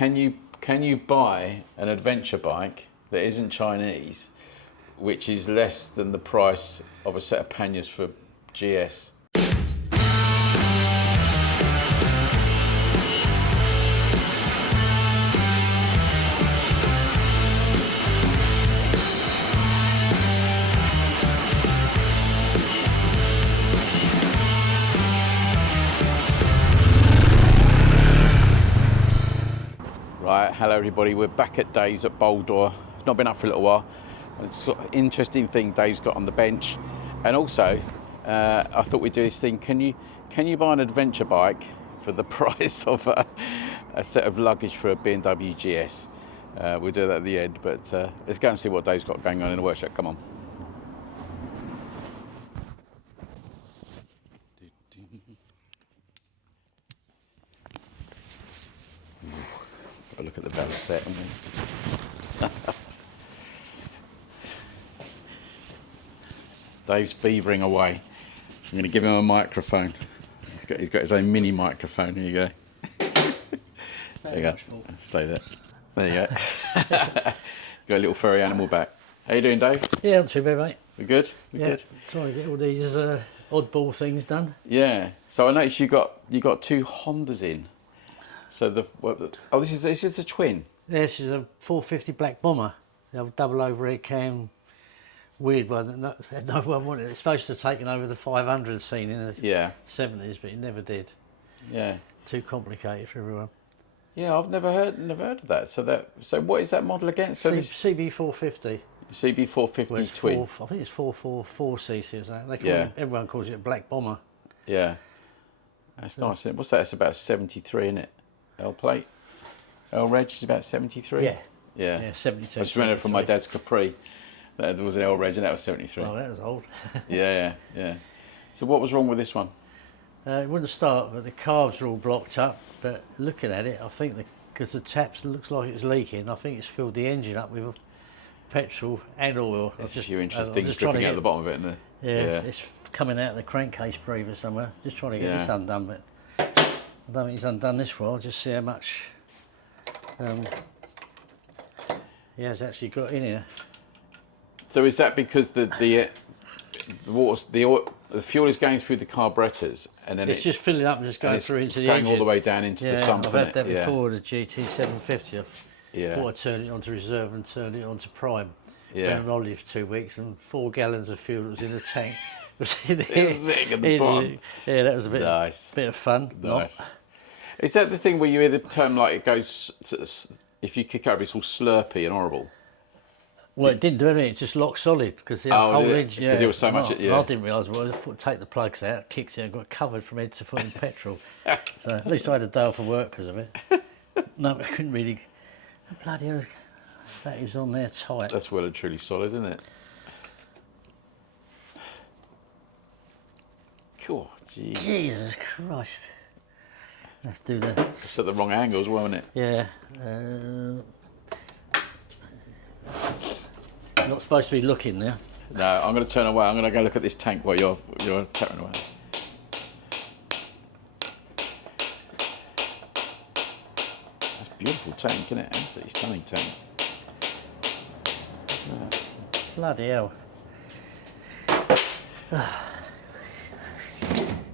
can you buy an adventure bike that isn't Chinese, which is less than the price of a set of panniers for GS? Right, hello everybody, we're back at Dave's at Boldore. It's not been up for a little while. It's an interesting thing Dave's got on the bench. And also, I thought we'd do this thing, can you buy an adventure bike for the price of a set of luggage for a BMW GS? We'll do that at the end, but let's go and see what Dave's got going on in the workshop, come on. Look at the bell set. Dave's beavering away. I'm going to give him a microphone. He's got his own mini microphone. Here you go. There you go. Stay there. There you go. Got a little furry animal back. How you doing, Dave? Yeah, not too bad, mate. We good? We yeah, good? Trying to get all these oddball things done. Yeah. So I noticed you got two Hondas in. So this is a twin. Yeah, this is a 450 black bomber. The double overhead cam, weird one. No one wanted it. It's supposed to have taken over the 500 scene in the 70s, but it never did. Yeah. Too complicated for everyone. Yeah, I've never heard of that. So what is that model again? So CB450. CB450 twin. I think it's 444cc or something. Everyone calls it a black bomber. Yeah. That's nice, isn't it? What's that? It's about 73, isn't it? L plate. L reg is about 73. Yeah. Yeah. Yeah, 72. I just remember from my dad's Capri that there was an L reg and that was 73. Oh, that was old. yeah. So what was wrong with this one? It wouldn't start, but the carbs are all blocked up. But looking at it, I think because the taps looks like it's leaking, I think it's filled the engine up with petrol and oil. There's a few interesting things dripping out the bottom of it, isn't there? Yeah, it's coming out of the crankcase breather somewhere. Just trying to get this undone, but I don't think he's undone this for. I'll just see how much he has actually got in here. So is that because the fuel is going through the carburetors and then it's just filling up and just going through into the engine. Going all the way down into the sump. I've had that before with the GT750. Yeah. Before I turned it onto reserve and turned it onto prime. Yeah. Went on holiday for 2 weeks and 4 gallons of fuel that was in the tank. It was sitting at the bottom. Yeah, that was a bit of fun. Nice. Is that the thing where you hear the term like it goes, if you kick over, it's all slurpy and horrible? Well, it didn't do anything. It just locked solid because the whole engine. Because there was so much. I didn't realise. Well, I thought take the plugs out, kicks it, and got covered from head to foot in petrol. So at least I had a day off of work because of it. No, I couldn't really. Bloody hell, that is on there tight. That's well and truly solid, isn't it? Cool. Geez. Jesus Christ. Let's do that. It's at the wrong angles, wasn't it? Yeah. Not supposed to be looking there. No, I'm going to turn away. I'm going to go look at this tank while you're tapping away. That's a beautiful tank, isn't it? Absolutely stunning tank. Bloody hell.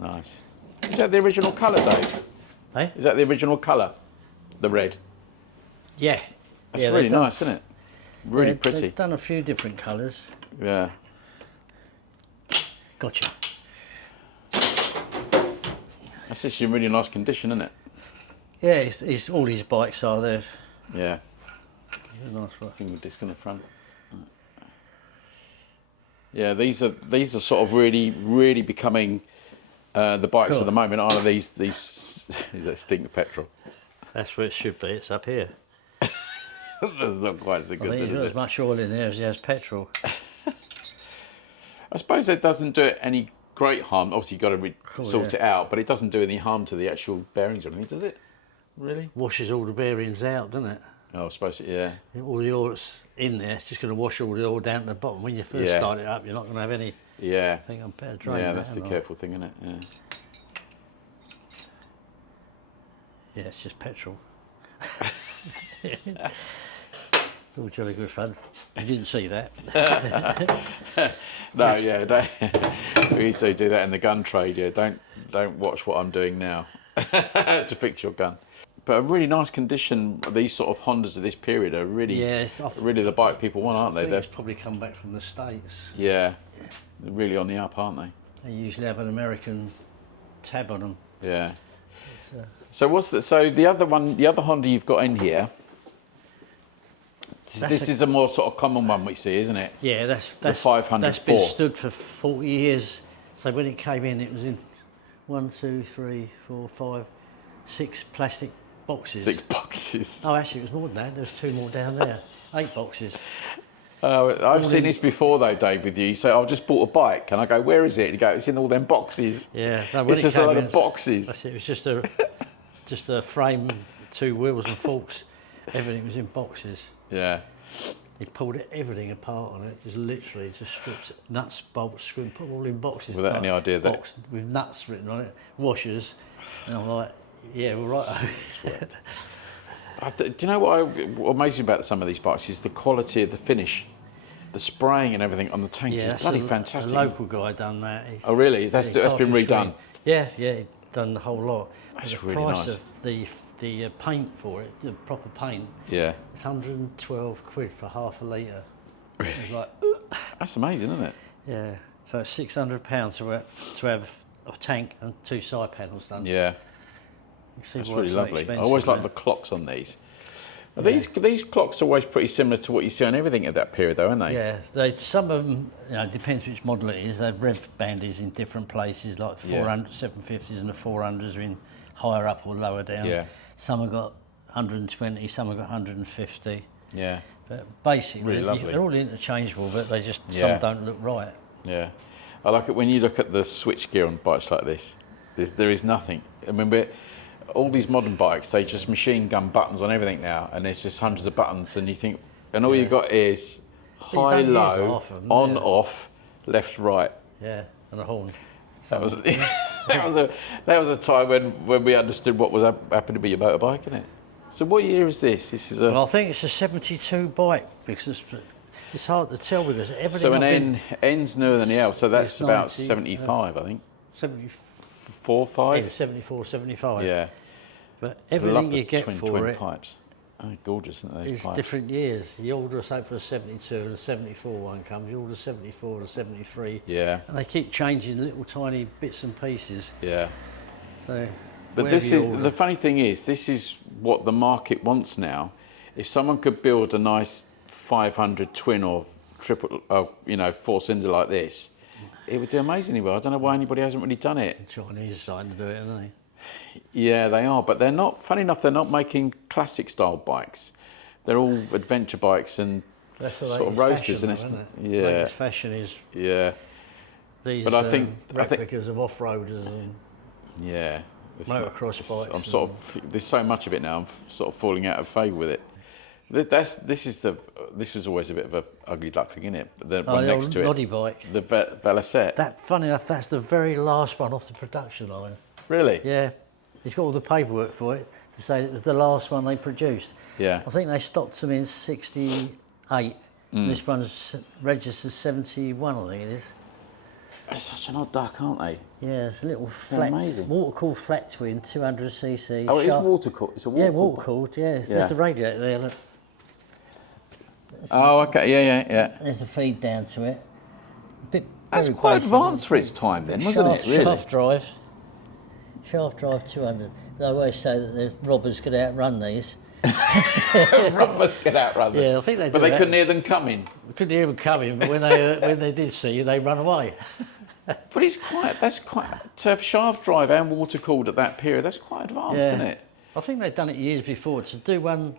Nice. Is that the original colour, Dave? Hey? Is that the original colour? The red? Yeah. That's really nice, isn't it? Really pretty. They've done a few different colours. Yeah. Gotcha. That's just in really nice condition, isn't it? Yeah, all these bikes are there. Yeah. It's a nice one. Thing with disc in the front. Yeah, these are sort of really becoming the bikes of the moment, aren't they? These is that stink of petrol. That's where it should be. It's up here. That's not quite so good. I think there's as much oil in there as he has petrol. I suppose it doesn't do it any great harm. Obviously, you've got to sort it out, but it doesn't do any harm to the actual bearings or anything, does it? Really? Washes all the bearings out, doesn't it? Oh, I suppose it, yeah. All the oil that's in there, it's just going to wash all the oil down to the bottom. When you first start it up, you're not going to have any. Yeah. I think I'm better drain. Yeah, that's the careful thing, isn't it? Yeah. Yeah, it's just petrol. All jolly good fun. You didn't see that. No, yeah, we used to do that in the gun trade. Yeah, don't watch what I'm doing now to fix your gun. But a really nice condition. These sort of Hondas of this period are really, really the bike people want, aren't I they? think it's probably come back from the States. Yeah, they're really on the up, aren't they? They usually have an American tab on them. Yeah. So what's the? So the other one, the other Honda you've got in here. This is a more sort of common one we see, isn't it? Yeah, that's the 504. That's been stood for 40 years. So when it came in, it was in 1, 2, 3, 4, 5, 6 plastic boxes. 6 boxes. Oh, actually, it was more than that. There's 2 more down there. 8 boxes. I've seen this before though, Dave, with you. You say, I've just bought a bike. And I go, where is it? And you go, it's in all them boxes. Yeah. No, it's just a load of boxes. It was just a frame, 2 wheels and forks. Everything was in boxes. Yeah. He pulled everything apart on it, just literally stripped nuts, bolts, screws, put them all in boxes. Without any idea that... Box with nuts written on it, washers. And I'm like, yeah, well, right. Do you know what amazes me about some of these bikes is the quality of the finish. The spraying and everything on the tanks is bloody fantastic. A local guy done that. Oh really? That's been redone? Yeah, he'd done the whole lot. That's really nice. The price of the paint for it, the proper paint, it's 112 quid for half a litre. Really? It's like, that's amazing, isn't it? Yeah, so it's £600 to have a tank and 2 side panels done. Yeah. That's really lovely. I always like the clocks on these. Are these clocks always pretty similar to what you see on everything at that period, though, aren't they? Yeah, some of them, depends which model it is. They've rev bandies in different places, like 400, 750s and the 400s are in higher up or lower down. Yeah. Some have got 120, some have got 150. Yeah. But basically, really lovely. They're all interchangeable, but they just some don't look right. Yeah. I like it when you look at the switch gear on bikes like this. There is nothing. I mean, all these modern bikes, they just machine gun buttons on everything now, and there's just hundreds of buttons, and you think, and all you got is high, low, on, off, left, right. Yeah, and a horn. That was that was a time when we understood what was happening to be your motorbike, isn't it? So what year is this? This is Well, I think it's a 72 bike because it's hard to tell with this. Everything. So an N's newer than the L, so that's about 75, I think. 74, 5? Yeah, 74, 75. Yeah. But everything you get twin for it pipes. Oh, gorgeous, isn't it, those it's pipes? different years. You order something for a 72 and a 74 one comes, you order 74 and a 73. Yeah. And they keep changing little tiny bits and pieces. Yeah. So, but this is, the funny thing is, this is what the market wants now. If someone could build a nice 500 twin or triple, 4-cylinder like this, it would do amazingly well. I don't know why anybody hasn't really done it. The Chinese are starting to do it, aren't they? Yeah, they are, but they're not, funny enough, they're not making classic style bikes. They're all adventure bikes and sort of roadsters, isn't it? Yeah. Latest fashion is these but I think replicas of off-roaders and motocross bikes. There's so much of it now, I'm sort of falling out of favour with it. This was always a bit of a ugly duckling, isn't it? The one next to it, Noddy bike. the Velocette. That, funny enough, that's the very last one off the production line. Really? Yeah, he's got all the paperwork for it to say it was the last one they produced. Yeah. I think they stopped them in '68. This one's registered 71, I think it is. They're such an odd duck, aren't they? Yeah, it's a little flat, water-cooled flat twin, 200cc. Oh, it is water-cooled. It's a water-cooled. Yeah, water-cooled. Yeah, there's the radiator there. Look. Oh, okay. Yeah. There's the feed down to it. That's quite advanced for its time, then, wasn't it? Really? Shaft drive 200. They always say that the robbers could outrun these. Robbers could outrun them. Yeah, I think they do. But they couldn't hear them coming. We couldn't hear them coming, but when they did see you, they run away. But that's quite to have shaft drive and water cooled at that period. That's quite advanced, isn't it? I think they'd done it years before to do one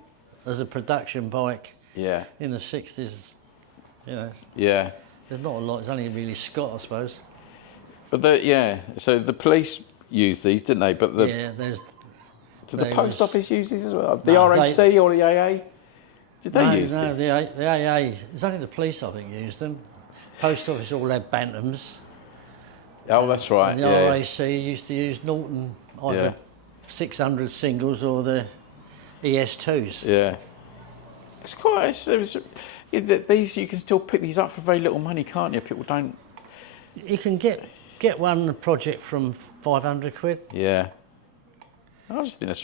as a production bike. Yeah. In the 60s, Yeah. There's not a lot. It's only really Scott, I suppose. But so the police used these, didn't they? But did the post office use these as well? The RAC or the AA? Did they use them? No, the AA. It's only the police, I think, used them. Post office all had Bantams. Oh, that's right. And the RAC used to use Norton, either 600 singles or the ES2s. Yeah. It's quite. These you can still pick these up for very little money, can't you? People don't. You can get one project from 500 quid. Yeah. I just think it's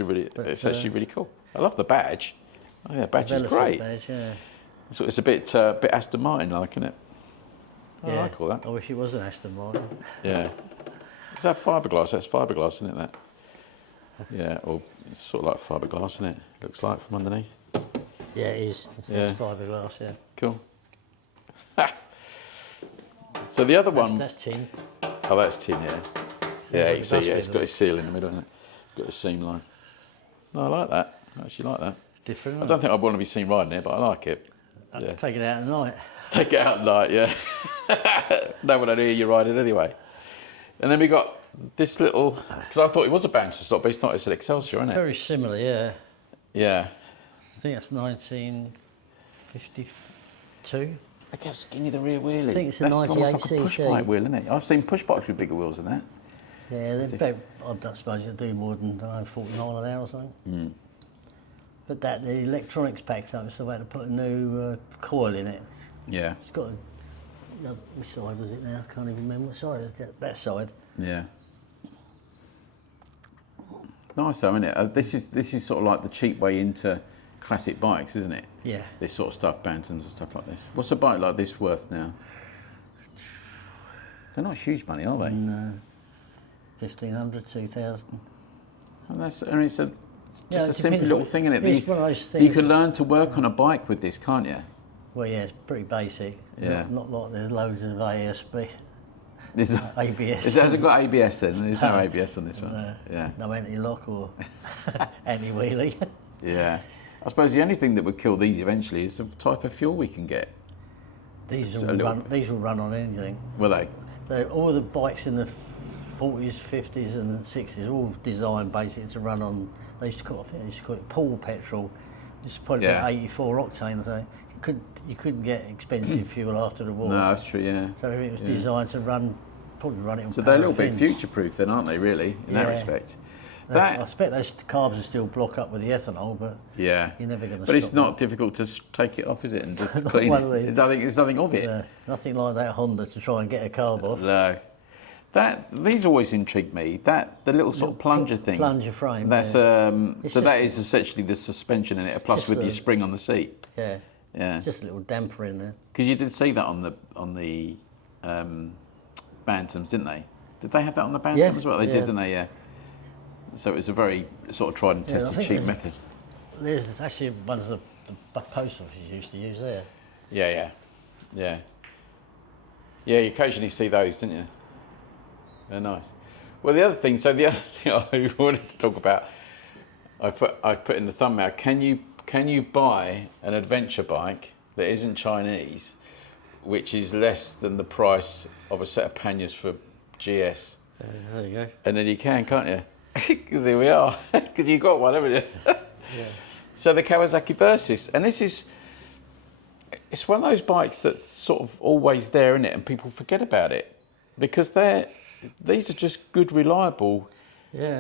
actually really cool. I love the badge. I think that badge is great. Badge, yeah. So it's a bit Aston Martin like, isn't it? I Yeah. like all that. I wish it was an Aston Martin. Yeah. Is that fiberglass? That's fiberglass, isn't it? That. Yeah. Or it's sort of like fiberglass, isn't it? Looks like from underneath. Yeah, it is. Yeah. It's fiberglass, yeah. Cool. So the other one. That's tin. Oh, that's tin, yeah. Yeah, you can see, yeah, it's got its seal in the middle, isn't it? It's got a seam line. No, I like that. I actually like that. Different. I don't think I'd want to be seen riding it, but I like it. Yeah. Take it out at night. Take it out at night, yeah. No one would hear you riding anyway. And then we got this little, because I thought it was a bouncer stock, but it's not. It's an Excelsior, isn't it? Very similar, yeah. Yeah. I think that's 1952. Look how skinny the rear wheel is. I think it's a That's 98 almost like a push cc. bike wheel, isn't it? I've seen push bikes with bigger wheels than that. Yeah, they're about, I don't suppose you do more than 49 an hour or something. Mm. But the electronics packed up, so I had to put a new coil in it. Yeah. It's got a, which side was it now? I can't even remember what side. It's that side. Yeah. Nice though, isn't it? This is sort of like the cheap way into classic bikes, isn't it? Yeah. This sort of stuff, Bantams and stuff like this. What's a bike like this worth now? They're not huge money, are they? No. 1,500, 2,000. And it's just Yeah, a simple little thing, isn't it? It's one of those things. You can learn to work on a bike with this, can't you? Well, yeah, it's pretty basic. Yeah. Not like there's loads of ASB. This ABS. It hasn't got ABS then. There's no ABS on this one. No, Yeah. no anti-lock or anti-wheelie. Yeah. I suppose the only thing that would kill these eventually is the type of fuel we can get. These will run on anything. Will they? All the bikes in the 40s, 50s and 60s are all designed basically to run on, they used to call it pool petrol. It's probably about 84 octane, I think. You couldn't get expensive fuel after the war. No, that's true, yeah. So everything was designed to probably run it on So they're a little bit paraffin. future-proof then, aren't they, really, in that respect? I expect those carbs will still block up with the ethanol, but yeah, you're never going to. But it's not difficult to take it off, is it, and just clean it? There's nothing of it. Nothing like that Honda to try and get a carb off. No. These always intrigue me. The little sort of plunger thing. Plunger frame. That's so that is essentially the suspension in it, plus with your spring on the seat. Yeah. Yeah. Just a little damper in there. Because you did see that on the Bantams, didn't they? Did they have that on the Bantam as well? They did, didn't they? Yeah. So it was a very sort of tried and tested cheap method. There's actually ones the post office used to use there. Yeah. You occasionally see those, didn't you? They're nice. Well, the other thing I wanted to talk about, I put in the thumbnail. Can you buy an adventure bike that isn't Chinese, which is less than the price of a set of panniers for GS? There you go. And then you can't you? Because here we are. Because you got one, haven't you? Yeah. So the Kawasaki Versys, and it's one of those bikes that's sort of always there, isn't it? And people forget about it because these are just good, reliable,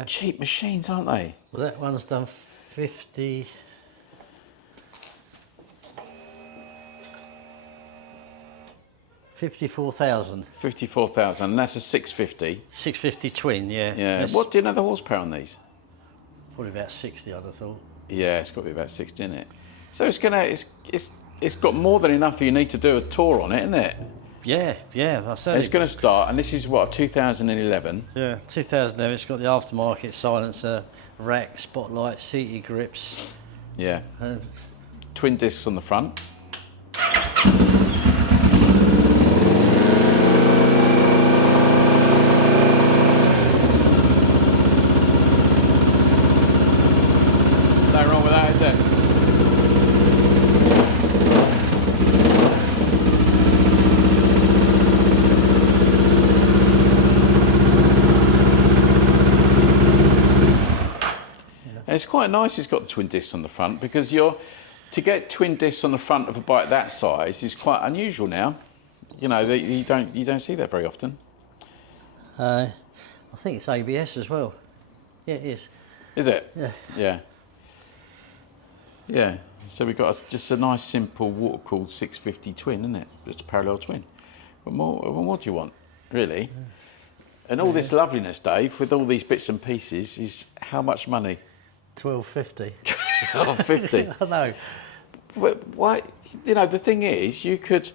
cheap machines, aren't they? Well, that one's done 54,000. 54,000, and that's a 650. 650 twin, yeah. Yeah. What do you know the horsepower on these? Probably about 60, I'd have thought. Yeah, it's got to be about 60, isn't it? So it's got more than enough for you need to do a tour on it, isn't it? Yeah. I say it's going to start, and this is what, 2011. Yeah, 2011. It's got the aftermarket silencer, rack, spotlight, seated grips. Yeah. Twin discs on the front. Nothing wrong with that, is there? It's quite nice it's got the twin discs on the front because to get twin discs on the front of a bike that size is quite unusual now. You know, you don't see that very often. I think it's ABS as well. Yeah, it is. Is it? Yeah. Yeah. Yeah. So we've got just a nice simple water-cooled 650 twin, isn't it? Just a parallel twin. What more do you want, really? And all this loveliness, Dave, with all these bits and pieces, is how much money? £12.50. $12.50. I know. Why? You know, the thing is, you could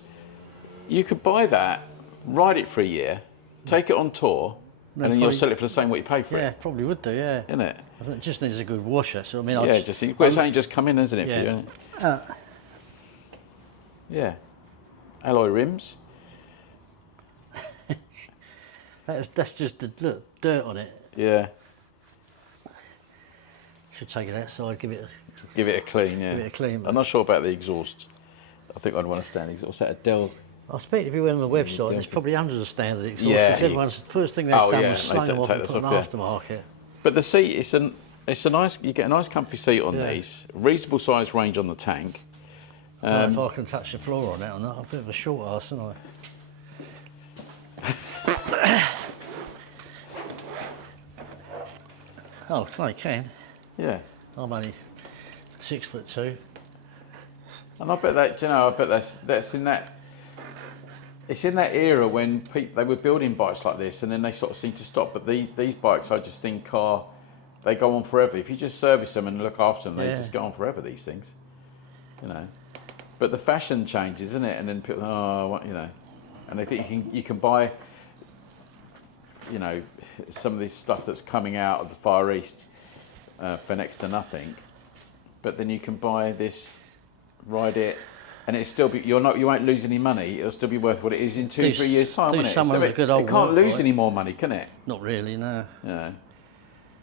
buy that, ride it for a year, take it on tour, and then you'll sell it for the same what you pay for Yeah, it. probably would do, yeah. Isn't it? I think it just needs a good washer. So I mean, Yeah, well, it's only just come in, isn't it, for you? Yeah. Yeah. Alloy rims. That's just the dirt on it. Yeah. Should take it outside, give it a clean, yeah. give it a clean. I'm not sure about the exhaust. I think I'd want to stand exhaust. What's that, a Dell? I expect if you went on the website, there's probably hundreds of standard exhausts. Yeah. Which everyone's first thing they've done was slang them off and put an aftermarket. But the seat, it's a nice. You get a nice comfy seat on these. Reasonable size range on the tank. I don't know if I can touch the floor on that or not. I'm a bit of a short arse, aren't I? Oh, I can. Yeah. I'm only 6'2". And I bet that, I bet that's in that. It's in that era when they were building bikes like this, and then they sort of seem to stop. But these bikes, I just think, they go on forever. If you just service them and look after them, they just go on forever. These things, But the fashion changes, isn't it? And then people, and I think you can buy, some of this stuff that's coming out of the Far East for next to nothing. But then you can buy this, ride it, and it's still you won't lose any money. It'll still be worth what it is in 2-3 years' time, won't it? It can't lose any more money, can it? Not really, no. Yeah.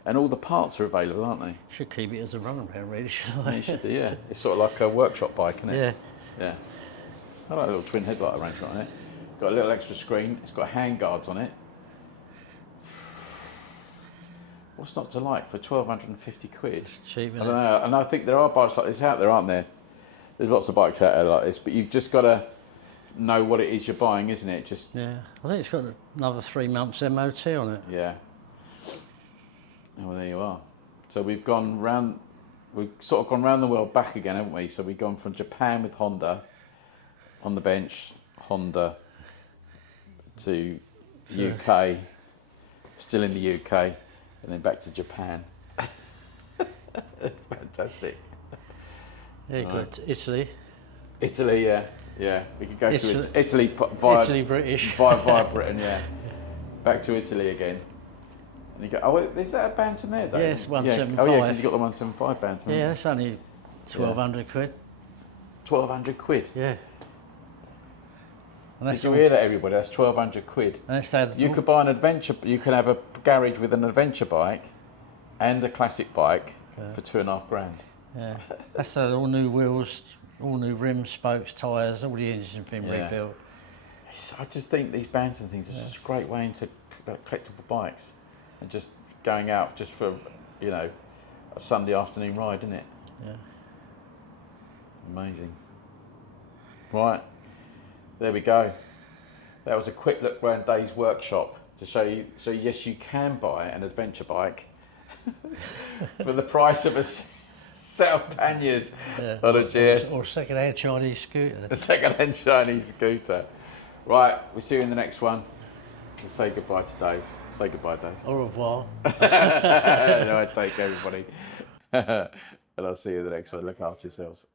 And all the parts are available, aren't they? Should keep it as a run around, really, shouldn't I? Yeah, you should do, yeah. It's sort of like a workshop bike, isn't it? Yeah. Yeah. I like a little twin headlight arrangement on it. Got a little extra screen. It's got hand guards on it. What's not to like for 1,250 quid? It's cheap, isn't I don't know. And I think there are bikes like this out there, aren't there? There's lots of bikes out there like this, but you've just got to know what it is you're buying, isn't it? Yeah. I think it's got another 3 months MOT on it. Yeah. Oh, well, there you are. So we've sort of gone round the world back again, haven't we? So we've gone from Japan with Honda on the bench, Honda, to UK, still in the UK, and then back to Japan. Fantastic. Yeah, you got Italy. Italy, yeah. We could go to Italy via Italy British. via Britain, yeah. Back to Italy again. And you go, oh, is that a Bantam there, Dave? Yeah, it's 175. Oh, yeah, because you've got the 175 Bantam. Yeah, that's only 1,200 quid. 1,200 quid? Yeah. And Did you hear that, everybody? That's 1,200 quid. You could buy an adventure, you can have a garage with an adventure bike and a classic bike for 2.5 grand. Yeah. That's all new wheels, all new rims, spokes, tyres, all the engines have been rebuilt. I just think these Bantam things are such a great way into collectible bikes. And just going out just for, a Sunday afternoon ride, isn't it? Yeah. Amazing. Right, there we go. That was a quick look around Dave's workshop to show you. So yes, you can buy an adventure bike for the price of a set of panniers on a GS. Or a second-hand Chinese scooter. A second-hand Chinese scooter. Right, we'll see you in the next one. We'll say goodbye to Dave. Say goodbye, Dave. Au revoir. No, I take everybody. And I'll see you in the next one. Look after yourselves.